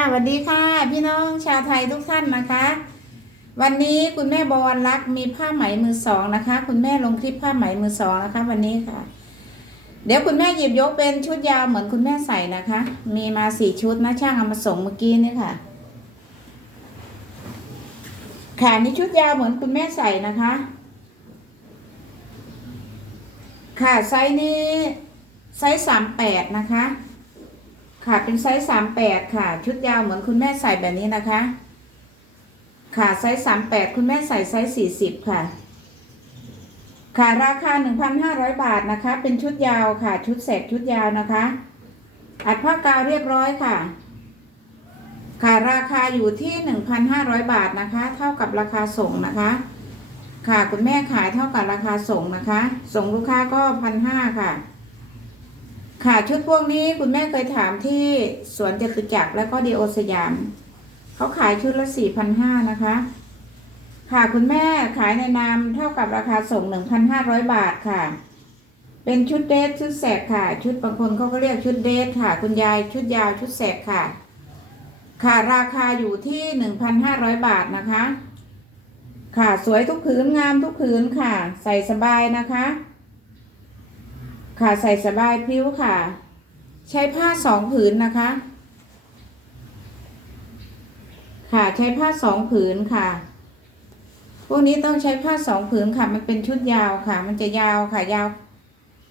สวัสดีค่ะ พี่น้องชาวไทยทุกท่านนะคะ วันนี้คุณแม่บวรรักมีผ้าไหมมือสองนะคะ คุณแม่ลงคลิปผ้าไหมมือสองนะคะ วันนี้ค่ะ เดี๋ยวคุณแม่หยิบยกเป็นชุดยาวเหมือนคุณแม่ใส่นะคะ มีมาสี่ชุดนะช่างเอามาส่งเมื่อกี้นี่ค่ะ ค่ะนี่ชุดยาวเหมือนคุณแม่ใส่นะคะ ค่ะไซส์นี้ไซส์สามแปดนะคะ ค่ะเป็นไซส์สามแปดค่ะ ชุดยาวเหมือนคุณแม่ใส่แบบนี้นะคะ ค่ะไซส์สามแปดคุณแม่ใส่ไซส์สี่สิบค่ะ ค่ะราคาหนึ่งพันห้าร้อยบาทนะคะ เป็นชุดยาวค่ะ ชุดแสกชุดยาวนะคะ อัดผ้ากาวเรียบร้อยค่ะ ค่ะราคาอยู่ที่หนึ่งพันห้าร้อยบาทนะคะ เท่ากับราคาส่งนะคะ ค่ะคุณแม่ขายเท่ากับราคาส่งนะคะ ส่งลูกค้าก็พันห้าค่ะ ค่ะชุดพวกนี้คุณแม่เคยถามที่สวนจตุจักรแล้วก็ดีโอสยาม เขาขายชุดละสี่พันห้านะคะ ค่ะคุณแม่ขายในนามเท่ากับราคาส่งหนึ่งพันห้าร้อยบาทค่ะ เป็นชุดเดทชุดแสกค่ะ ชุดบางคนเขาก็เรียกชุดเดทค่ะ คุณยายชุดยาวชุดแสกค่ะ ค่ะราคาอยู่ที่หนึ่งพันห้าร้อยบาทนะคะ ค่ะสวยทุกผืนงามทุกผืนค่ะ ใส่สบายนะคะ ค่ะใส่สบายพริ้วค่ะ ใช้ผ้าสองผืนนะคะ ค่ะใช้ผ้าสองผืนค่ะ พวกนี้ต้องใช้ผ้าสองผืนค่ะ มันเป็นชุดยาวค่ะ มันจะยาวค่ะยาว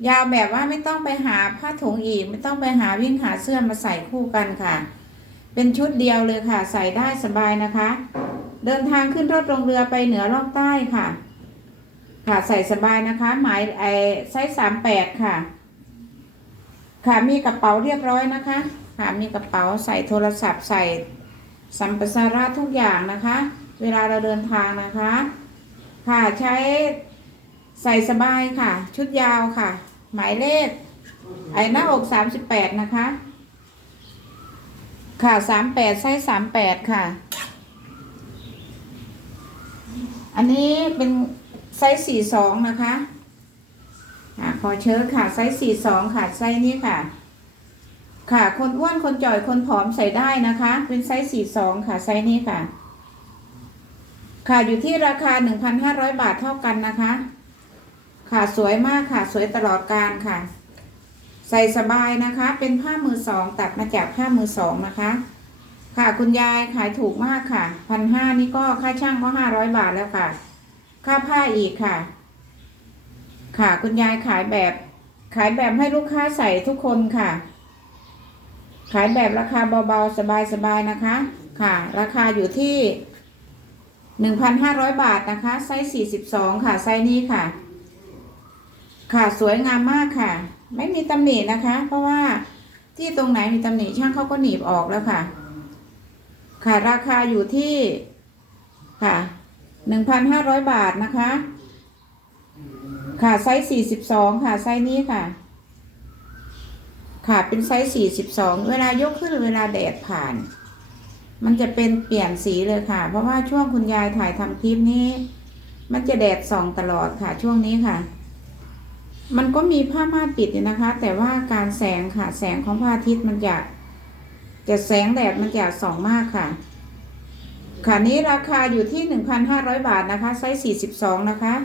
ยาวแบบว่าไม่ต้องไปหาผ้าถุงอีก ไม่ต้องไปหาวิ่งหาเสื้อมาใส่คู่กันค่ะ เป็นชุดเดียวเลยค่ะ ใส่ได้สบายนะคะ เดินทางขึ้นรถลงเรือไปเหนือล่องใต้ค่ะ ค่ะใส่สบายนะคะหมายไอไซส์สามแปดค่ะ ค่ะมีกระเป๋าเรียบร้อยนะคะ ค่ะมีกระเป๋าใส่โทรศัพท์ใส่สัมปทาระทุกอย่างนะคะ เวลาเราเดินทางนะคะ ค่ะใช้ใส่สบายค่ะ ชุดยาวค่ะ หมายเลข ไอหน้าอกสามสิบแปดนะคะ ค่ะสามแปดไซส์สามแปดค่ะ อันนี้เป็น ไซส์สี่สองนะคะอ่าขอเชิญค่ะ ไซส์สี่สองค่ะ ไซส์นี้ค่ะ ค่ะ คนอ้วน คนจ่อย คนผอมใส่ได้นะคะ เป็นไซส์สี่สองค่ะ ไซส์นี้ค่ะ ค่ะอยู่ที่ราคาหนึ่งพันห้าร้อยบาทเท่ากันนะคะ ค่ะสวยมากค่ะ สวยตลอดการค่ะ ใส่สบายนะคะ เป็นผ้ามือสองตัดมาจากผ้ามือสองนะคะค่ะคุณยายขายถูกมากค่ะพันห้านี่ก็ค่าช่างก็ห้าร้อยบาทแล้วค่ะ ค่าผ้าอีกค่ะ ค่ะคุณยายขายแบบ ขายแบบให้ลูกค้าใส่ทุกคนค่ะ ขายแบบราคาเบาๆ สบายๆนะคะ ค่ะ ราคาอยู่ที่หนึ่งพันห้าร้อยบาทนะคะ ไซส์สี่สิบสองค่ะ ไซส์นี้ค่ะ ค่ะสวยงามมากค่ะ ไม่มีตำหนินะคะ เพราะว่าที่ตรงไหนมีตำหนิช่างเขาก็หนีบออกแล้วค่ะ ค่ะราคาอยู่ที่ค่ะ หนึ่งพันห้าร้อยบาทนะคะ ค่ะไซส์สี่สิบสองค่ะไซส์นี้ค่ะ ค่ะเป็นไซส์สี่สิบสองเวลายกขึ้นเวลาแดดผ่าน มันจะเป็นเปลี่ยนสีเลยค่ะ เพราะว่าช่วงคุณยายถ่ายทำคลิปนี้ มันจะแดดส่องตลอดค่ะช่วงนี้ค่ะ มันก็มีผ้าม่านปิดนะคะ แต่ว่าการแสงค่ะแสงของพระอาทิตย์มันจะจะแสงแดดมันจะส่องมากค่ะ ค่ะนี้ราคาอยู่ที่หนึ่งพันห้าร้อยบาทนะคะไซส์สี่สิบสองนะคะ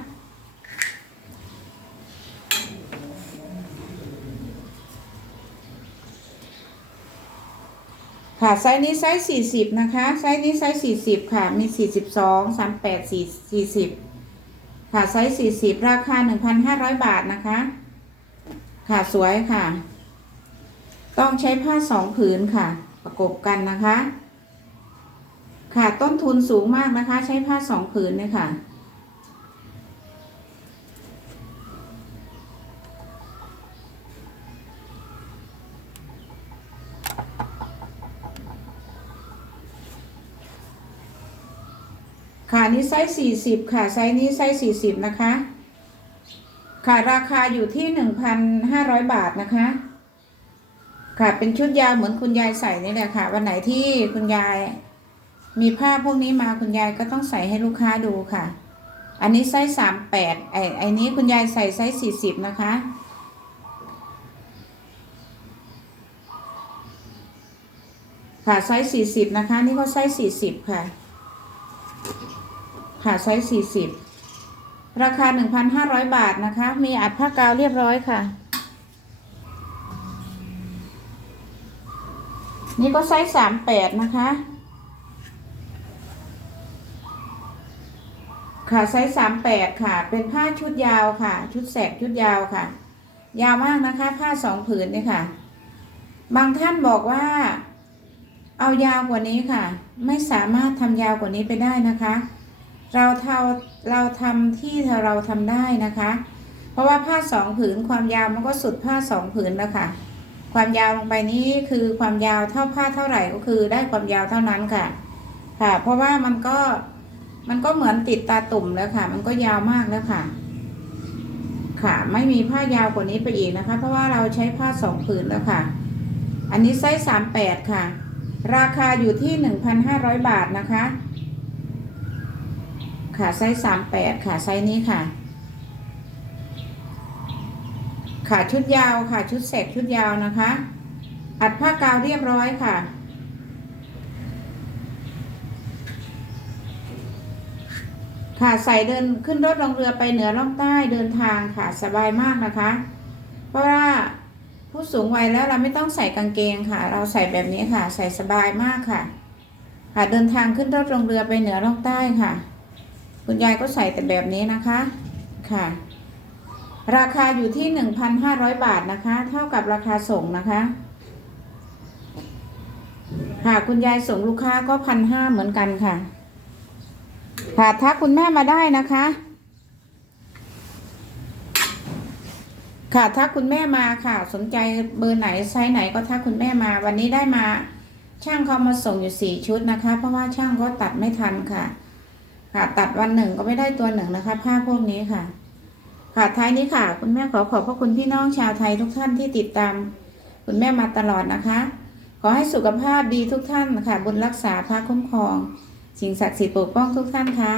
ค่ะไซส์นี้ไซส์สี่สิบนะคะไซส์นี้ไซส์สี่สิบค่ะมีสี่สิบสองสามแปดสี่สี่สิบค่ะไซส์สี่สิบราคาหนึ่งพันห้าร้อยบาทนะคะ ค่ะสวยค่ะ ต้องใช้ผ้าสองผืนค่ะ ประกบกันนะคะ ค่ะต้นทุนสูงมากนะคะ ใช้ผ้าสองผืนเนี่ยค่ะ ค่ะนี่ไซส์สี่สิบค่ะ ไซส์นี้ไซส์สี่สิบนะคะ ค่ะราคาอยู่ที่หนึ่งพันห้าร้อยบาทนะคะค่ะเป็นชุดยาวเหมือนคุณยายใส่นี่แหละค่ะ วันไหนที่คุณยาย มีผ้าพวกนี้มาคุณยายก็ต้องใส่ให้ลูกค้าดูค่ะ อันนี้ไซส์สามแปดไอ้ไอ้นี้คุณยายใส่ไซส์สี่สิบนะคะ ค่ะไซส์สี่สิบนะคะ นี่ก็ไซส์สี่สิบค่ะ ค่ะไซส์สี่สิบราคาหนึ่งพันห้าร้อยบาทนะคะ มีอัดผ้ากาวเรียบร้อยค่ะ นี่ก็ไซส์สามแปดนะคะ ค่ะไซส์สามแปดค่ะ เป็นผ้าชุดยาวค่ะ ชุดแสกชุดยาวค่ะ ยาวมากนะคะ ผ้าสองผืนเนี่ยค่ะ บางท่านบอกว่า เอายาวกว่านี้ค่ะ ไม่สามารถทำยาวกว่านี้ไปได้นะคะ เราเทาเราทำที่เราทำได้นะคะ เพราะว่าผ้าสองผืนความยาวมันก็สุดผ้าสองผืนแล้วค่ะความยาวลงไปนี้คือความยาวเท่าผ้าเท่าไหร่ก็คือได้ความยาวเท่านั้นค่ะ ค่ะ เพราะว่ามันก็ มันก็เหมือนติดตาตุ่มแล้วค่ะ มันก็ยาวมากแล้วค่ะ ค่ะ ไม่มีผ้ายาวกว่านี้ไปอีกนะคะ เพราะว่าเราใช้ผ้าสองผืนแล้วค่ะ อันนี้ไซส์สามแปดค่ะ ราคาอยู่ที่หนึ่งพันห้าร้อยบาทนะคะ ค่ะไซส์สามแปดค่ะไซส์นี้ค่ะ ค่ะชุดยาวค่ะ ชุดเสกชุดยาวนะคะ อัดผ้ากาวเรียบร้อยค่ะ ค่ะใส่เดินขึ้นรถลงเรือไปเหนือล่องใต้เดินทางค่ะสบายมากนะคะ เพราะว่าผู้สูงวัยแล้วเราไม่ต้องใส่กางเกงค่ะ เราใส่แบบนี้ค่ะ ใส่สบายมากค่ะ ค่ะเดินทางขึ้นรถลงเรือไปเหนือล่องใต้ค่ะ คุณยายก็ใส่แต่แบบนี้นะคะค่ะ ราคาอยู่ที่หนึ่งพันห้าร้อยบาทนะคะ เท่ากับราคาส่งนะคะค่ะคุณยายส่งลูกค้าก็พันห้าเหมือนกันค่ะ ค่ะทักคุณแม่มาได้นะคะ ค่ะทักคุณแม่มาค่ะ สนใจเบอร์ไหนไซส์ไหนก็ทักคุณแม่มา วันนี้ได้มา ช่างเขามาส่งอยู่สี่ชุดนะคะ เพราะว่าช่างก็ตัดไม่ทันค่ะ ค่ะตัดวันหนึ่งก็ไม่ได้ตัวหนึ่งนะคะ ผ้าพวกนี้ค่ะ ค่ะท้ายนี้ค่ะ คุณแม่ขอขอบพระคุณพี่น้องชาวไทยทุกท่านที่ติดตาม คุณแม่มาตลอดนะคะ ขอให้สุขภาพดีทุกท่านค่ะบุญรักษาพระคุ้มครอง สิ่งศักดิ์สิทธิ์ปกป้องทุกท่านค่ะ